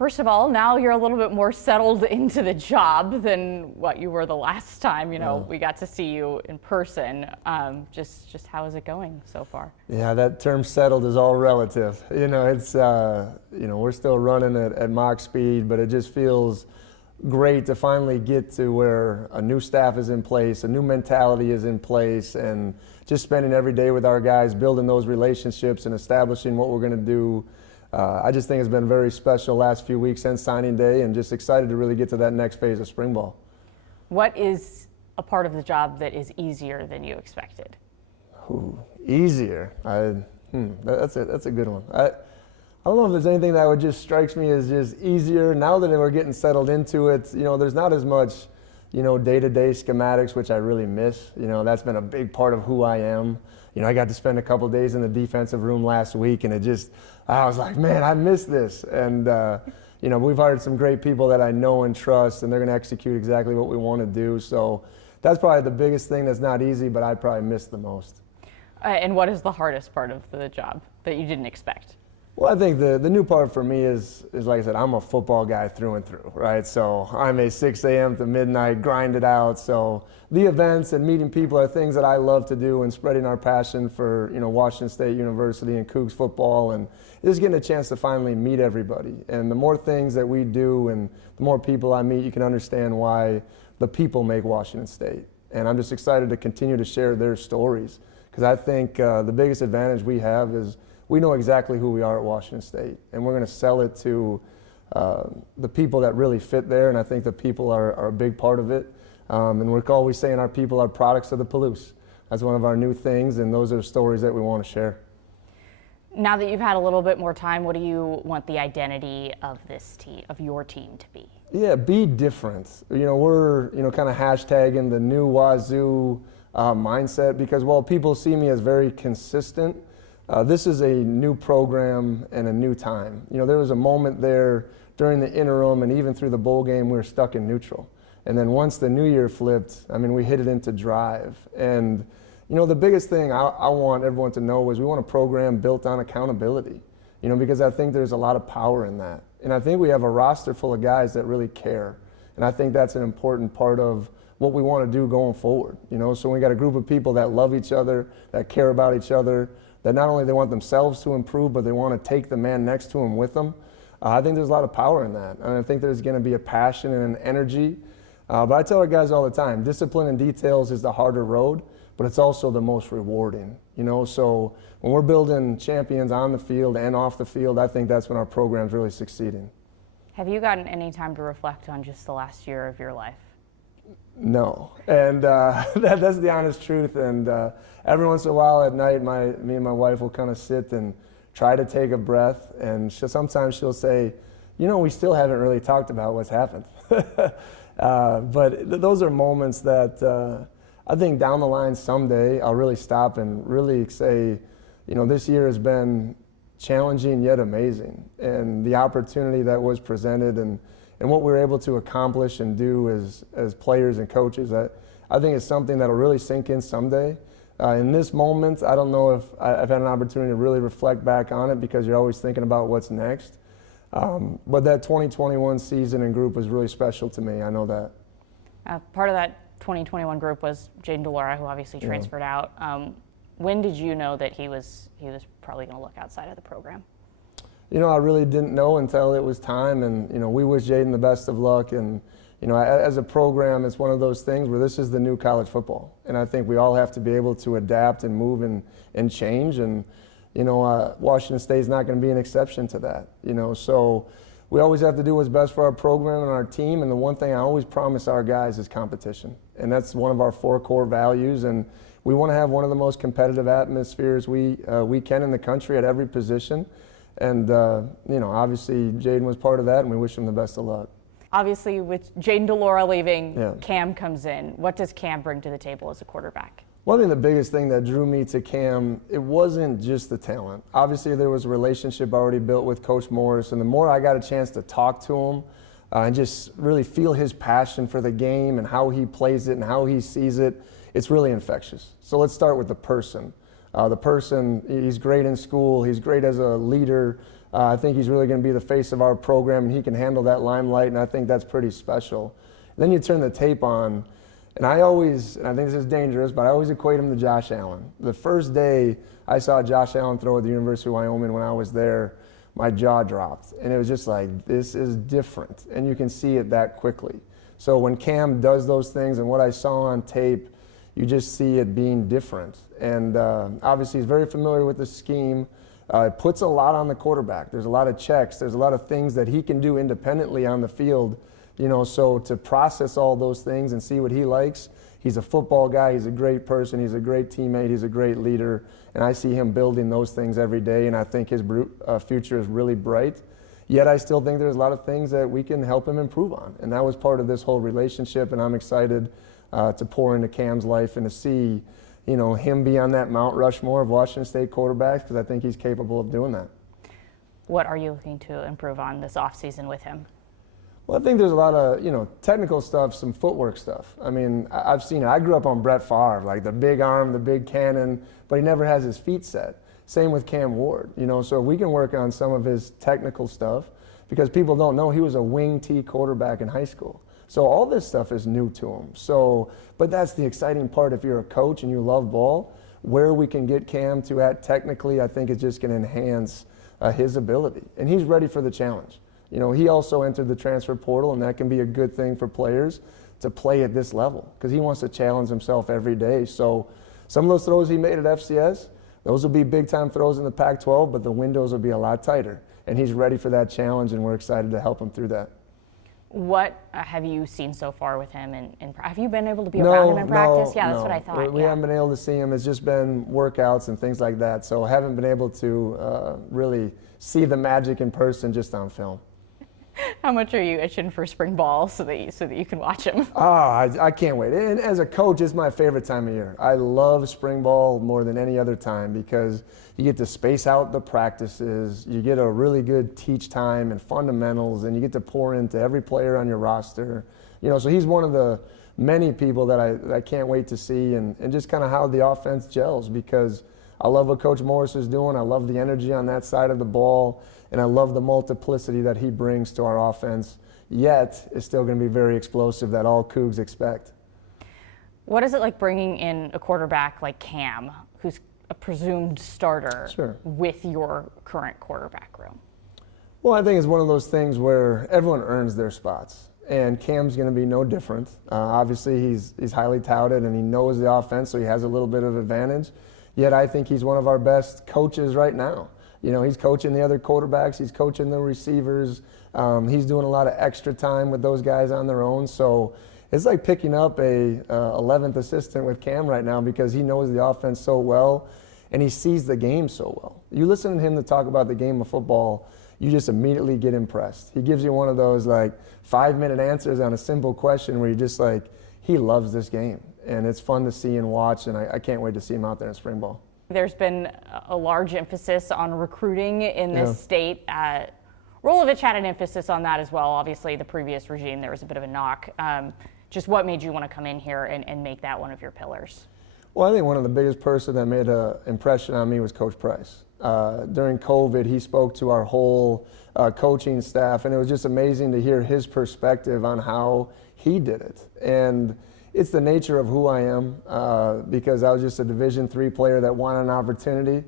First of all, now you're a little bit more settled into the job than what you were the last time, we got to see you in person. Just how is it going so far? Yeah, that term settled is all relative. It's, we're still running at Mach speed, but it just feels great to finally get to where a new staff is in place, a new mentality is in place, and just spending every day with our guys, building those relationships and establishing what we're going to do. I just think it's been very special last few weeks since signing day, and just excited to really get to that next phase of spring ball. What is a part of the job that is easier than you expected? Easier? That's a good one. I don't know if there's anything that would just strikes me as just easier. Now that we're getting settled into it, there's not as much, day-to-day schematics, which I really miss. That's been a big part of who I am. I got to spend a couple days in the defensive room last week, and I was like, man, I miss this. And, we've hired some great people that I know and trust, and they're going to execute exactly what we want to do. So that's probably the biggest thing that's not easy, but I probably miss the most. And what is the hardest part of the job that you didn't expect? Well, I think the new part for me is like I said, I'm a football guy through and through, right? So I'm a 6 a.m. to midnight, grind it out. So the events and meeting people are things that I love to do, and spreading our passion for, Washington State University and Cougs football, and just getting a chance to finally meet everybody. And the more things that we do and the more people I meet, you can understand why the people make Washington State. And I'm just excited to continue to share their stories, because I think the biggest advantage we have is we know exactly who we are at Washington State, and we're going to sell it to the people that really fit there, and I think the people are a big part of it. And we're always saying our people are products of the Palouse. That's one of our new things, and those are the stories that we want to share. Now that you've had a little bit more time, what do you want the identity of this team, of your team, to be? Yeah, be different. We're kind of hashtagging the new Wazoo mindset, because while people see me as very consistent, this is a new program and a new time. There was a moment there during the interim and even through the bowl game we were stuck in neutral. And then once the new year flipped, we hit it into drive. And, the biggest thing I want everyone to know is we want a program built on accountability, because I think there's a lot of power in that. And I think we have a roster full of guys that really care. And I think that's an important part of what we want to do going forward. So we got a group of people that love each other, that care about each other, that not only they want themselves to improve, but they want to take the man next to them with them. I think there's a lot of power in that. And I think there's going to be a passion and an energy. But I tell our guys all the time, discipline and details is the harder road, but it's also the most rewarding. So when we're building champions on the field and off the field, I think that's when our program's really succeeding. Have you gotten any time to reflect on just the last year of your life? No, and that's the honest truth. And every once in a while at night, me and my wife will kind of sit and try to take a breath, and sometimes she'll say, we still haven't really talked about what's happened. But those are moments that I think down the line someday I'll really stop and really say, this year has been challenging yet amazing, and the opportunity that was presented and what we were able to accomplish and do as players and coaches, I think it's something that'll really sink in someday. In this moment, I don't know if I've had an opportunity to really reflect back on it, because you're always thinking about what's next. But that 2021 season and group was really special to me. I know that. Part of that 2021 group was Jayden de Laura, who obviously transferred out. When did you know that he was probably going to look outside of the program? I really didn't know until it was time, and we wish Jayden the best of luck. And as a program, it's one of those things where this is the new college football, and I think we all have to be able to adapt and move and change. And Washington State is not going to be an exception to that. So we always have to do what's best for our program and our team. And the one thing I always promise our guys is competition, and that's one of our 4 core values. And we want to have one of the most competitive atmospheres we can in the country at every position. And, obviously Jayden was part of that, and we wish him the best of luck. Obviously, with Jayden de Laura leaving, Cam comes in. What does Cam bring to the table as a quarterback? Well, I think the biggest thing that drew me to Cam, it wasn't just the talent. Obviously, there was a relationship already built with Coach Morris, and the more I got a chance to talk to him and just really feel his passion for the game and how he plays it and how he sees it, it's really infectious. So let's start with the person. He's great in school. He's great as a leader. I think he's really going to be the face of our program, and he can handle that limelight, and I think that's pretty special. Then you turn the tape on, and I think this is dangerous, but I always equate him to Josh Allen. The first day I saw Josh Allen throw at the University of Wyoming when I was there, my jaw dropped, and it was just like, this is different, and you can see it that quickly. So when Cam does those things and what I saw on tape, you just see it being different. And obviously he's very familiar with the scheme. It puts a lot on the quarterback. There's a lot of checks. There's a lot of things that he can do independently on the field. So to process all those things and see what he likes, he's a football guy. He's a great person. He's a great teammate. He's a great leader. And I see him building those things every day, and I think his future is really bright. Yet I still think there's a lot of things that we can help him improve on. And that was part of this whole relationship, and I'm excited to pour into Cam's life and to see him be on that Mount Rushmore of Washington State quarterbacks, because I think he's capable of doing that. What are you looking to improve on this offseason with him? Well, I think there's a lot of, technical stuff, some footwork stuff. I mean, I've seen it. I grew up on Brett Favre, like the big arm, the big cannon, but he never has his feet set. Same with Cam Ward, so if we can work on some of his technical stuff, because people don't know he was a wing T quarterback in high school. So all this stuff is new to him. But that's the exciting part if you're a coach and you love ball. Where we can get Cam to at technically, I think it's just going to enhance his ability. And he's ready for the challenge. He also entered the transfer portal, and that can be a good thing for players to play at this level, because he wants to challenge himself every day. So some of those throws he made at FCS, those will be big-time throws in the Pac-12, but the windows will be a lot tighter. And he's ready for that challenge, and we're excited to help him through that. What have you seen so far with him? Have you been able to be around him in practice? Yeah, that's what I thought. We haven't been able to see him. It's just been workouts and things like that. So I haven't been able to really see the magic in person, just on film. How much are you itching for spring ball so that you can watch him? Oh, I can't wait. And as a coach, it's my favorite time of year. I love spring ball more than any other time, because you get to space out the practices, you get a really good teach time and fundamentals, and you get to pour into every player on your roster. So he's one of the many people that I can't wait to see, and just kind of how the offense gels, because I love what Coach Morris is doing. I love the energy on that side of the ball, and I love the multiplicity that he brings to our offense, yet it's still going to be very explosive, that all Cougs expect. What is it like bringing in a quarterback like Cam, who's a presumed starter, with your current quarterback room? Well, I think it's one of those things where everyone earns their spots, and Cam's going to be no different. Obviously, he's highly touted, and he knows the offense, so he has a little bit of advantage. Yet I think he's one of our best coaches right now. He's coaching the other quarterbacks, he's coaching the receivers, he's doing a lot of extra time with those guys on their own. So it's like picking up a 11th assistant with Cam right now, because he knows the offense so well and he sees the game so well. You listen to him to talk about the game of football, you just immediately get impressed. He gives you one of those 5-minute answers on a simple question where you're just like, he loves this game. And it's fun to see and watch, and I can't wait to see him out there in spring ball. There's been a large emphasis on recruiting in this state. Rolovich had an emphasis on that as well. Obviously, the previous regime, there was a bit of a knock. Just what made you want to come in here and make that one of your pillars? Well, I think one of the biggest person that made an impression on me was Coach Price. During COVID, he spoke to our whole coaching staff, and it was just amazing to hear his perspective on how he did it. And it's the nature of who I am, because I was just a Division III player that wanted an opportunity.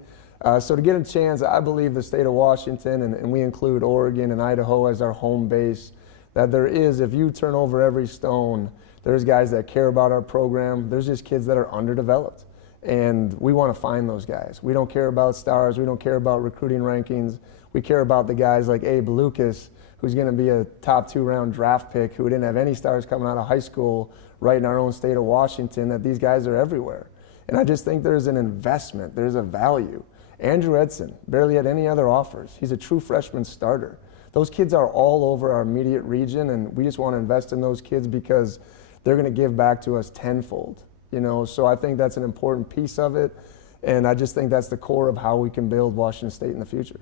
So to get a chance, I believe the state of Washington, and we include Oregon and Idaho as our home base, that there is, if you turn over every stone, there's guys that care about our program. There's just kids that are underdeveloped, and we want to find those guys. We don't care about stars. We don't care about recruiting rankings. We care about the guys like Abe Lucas, who's going to be a top 2-round draft pick, who didn't have any stars coming out of high school, right in our own state of Washington, that these guys are everywhere. And I just think there's an investment, there's a value. Andrew Edson barely had any other offers. He's a true freshman starter. Those kids are all over our immediate region, and we just want to invest in those kids because they're going to give back to us tenfold. So I think that's an important piece of it, and I just think that's the core of how we can build Washington State in the future.